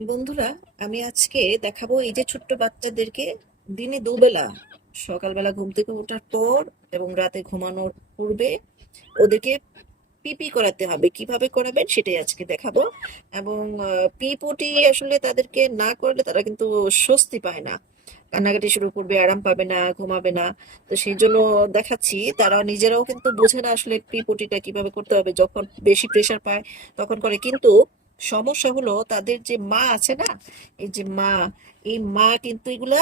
বন্ধুরা, আমি আজকে দেখাবো এই যে ছোট্ট বাচ্চাদেরকে দিনে দুবেলা, সকালবেলা ঘুম থেকে ওঠার পর এবং রাতে ঘুমানোর পূর্বে ওদেরকে পিপি করাতে হবে। কিভাবে করাবেন সেটাই আজকে দেখাবো। এবং পি পটি আসলে তাদেরকে না করলে তারা কিন্তু স্বস্তি পায় না, কান্নাকাটি শুরু করবে, আরাম পাবে না, ঘুমাবে না। তো সেই জন্য দেখাচ্ছি, তারা নিজেরাও কিন্তু বোঝে না আসলে পি পটিটা কিভাবে করতে হবে। যখন বেশি প্রেশার পায় তখন করে, কিন্তু সমস্যা হলো তাদের যে মা আছে না, এই যে মা, এই মা কিন্তু এগুলা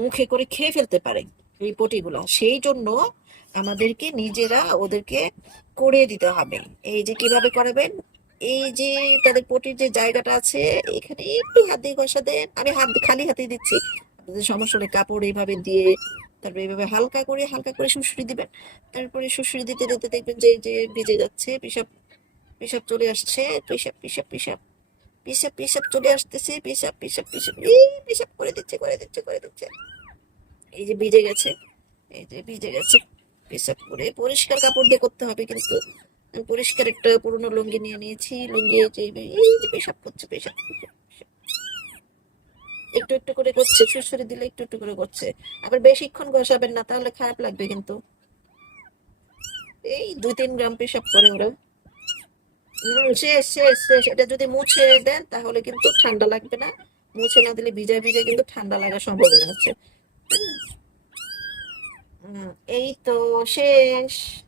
মুখে করে খেয়ে ফেলতে পারে, এই পটিগুলা। সেই জন্য আমাদেরকে নিজেরা ওদেরকে করে দিতে হবে। এই যে কিভাবে করাবেন, এই যে তাদের পটির যে জায়গাটা আছে, এখানে একটু হাত দিয়ে ঘষা দেন। আমি খালি হাতে দিচ্ছি, আপনাদের সমস্যা হলে কাপড় এইভাবে দিয়ে তারপরে এইভাবে হালকা করে হালকা করে শুশুরি দিবেন। তারপরে শুশুরি দিতে দিতে দেখবেন যে এই যে ভিজে যাচ্ছে, পেশাব পেশাব চলে আসছে, পেশাব পেশাব পেশাব পেশাব পেশাব চলে আসতেছে, পেশাব পেশাব পেশাব, এই পেশাব করে দিচ্ছে করে দিচ্ছে করে দিচ্ছে। এই যে ভিজে গেছে, এই যে ভিজে গেছে। পেশাব করে পরিষ্কার কাপড় দিয়ে করতে হবে কিন্তু। আমি পরিষ্কার একটা পুরোনো লুঙ্গি নিয়ে নিয়েছি, লুঙ্গি এই যে পেশাব করছে, পেশাব পেশাব পেশাব। একটু একটু করে করছে, সুড়সুড়ি দিলে একটু একটু করে করছে। আবার বেশিক্ষণ ঘষাবেন না, তাহলে খারাপ লাগবে কিন্তু। এই 2-3 গ্রাম পেশাব করে ওরা। শেষ শেষ শেষ। এটা যদি মুছে দেন তাহলে কিন্তু ঠান্ডা লাগবে না। মুছে না দিলে ভিজায় ভিজায় কিন্তু ঠান্ডা লাগার সম্ভাবনা আছে। এই তো শেষ।